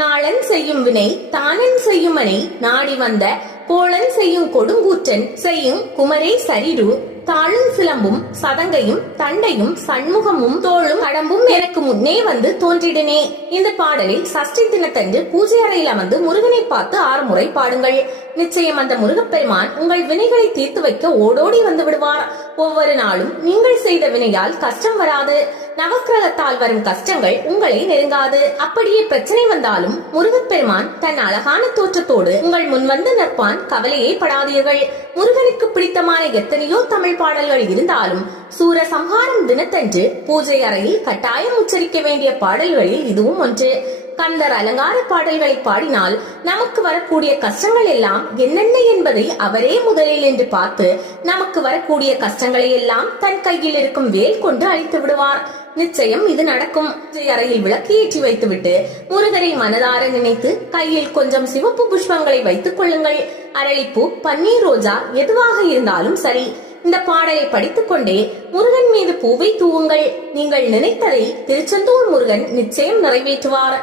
நாளன் செய்யும் வினை தானன் செய்யும் மனை நாடி வந்த கோளன் செய்யும் கொடுங்கூற்றன் செய்யும் குமரே சரிரு தாளும் சிலம்பும் சதங்கையும் தண்டையும் சண்முகமும் தோளும் கடம்பும் எனக்கு முன்னே வந்து தோன்றிடனே. இந்த பாடலை சஷ்டி தினத்தன்று பூஜை அறையில் அமர்ந்து முருகனை பார்த்து 6 முறை பாடுங்கள். நிச்சயம் அந்த முருகப்பெருமான் உங்கள் வினைகளை தீர்த்து வைக்க ஓடோடி வந்து விடுவார். ஒவ்வொரு நாளும் நீங்கள் செய்த வினையால் கஷ்டம் வராது. நவக்கிரகத்தால் வரும் கஷ்டங்கள் உங்களை நெருங்காது. அப்படியே பிரச்சனை வந்தாலும் முருகப்பெருமான் தன் அழகான தோற்றத்தோடு உங்கள் முன் வந்து நிற்பான். கவலையே படாதீர்கள். முருகனுக்கு பிடித்தமான எத்தனையோ தமிழ் பாடல்கள் இருந்தாலும் சூர சம்ஹாரம் தினத்தன்று பூஜை அறையில் கட்டாயம் உச்சரிக்க வேண்டிய பாடல்களில் இதுவும் ஒன்று. கந்தர் அலங்கார பாடல்களை பாடினால் நமக்கு வரக்கூடிய கஷ்டங்கள் எல்லாம் என்னென்ன என்பதை அவரே முதலில் என்று பார்த்து நமக்கு வரக்கூடிய கஷ்டங்களை எல்லாம் தன் கையில் இருக்கும் வேல் கொண்டு அழித்து விடுவார். நிச்சயம் இது நடக்கும். அறையில் விளக்கு ஏற்றி வைத்துவிட்டு முருகனை மனதார நினைத்து கையில் கொஞ்சம் சிவப்பு புஷ்பங்களை வைத்துக் கொள்ளுங்கள். அரளிப்பூ, பன்னீர் ரோஜா எதுவாக இருந்தாலும் சரி. இந்த பாடலை படித்துக் கொண்டே முருகன் மீது பூவை தூவுங்கள். நீங்கள் நினைத்ததை திருச்செந்தூர் முருகன் நிச்சயம் நிறைவேற்றுவார்.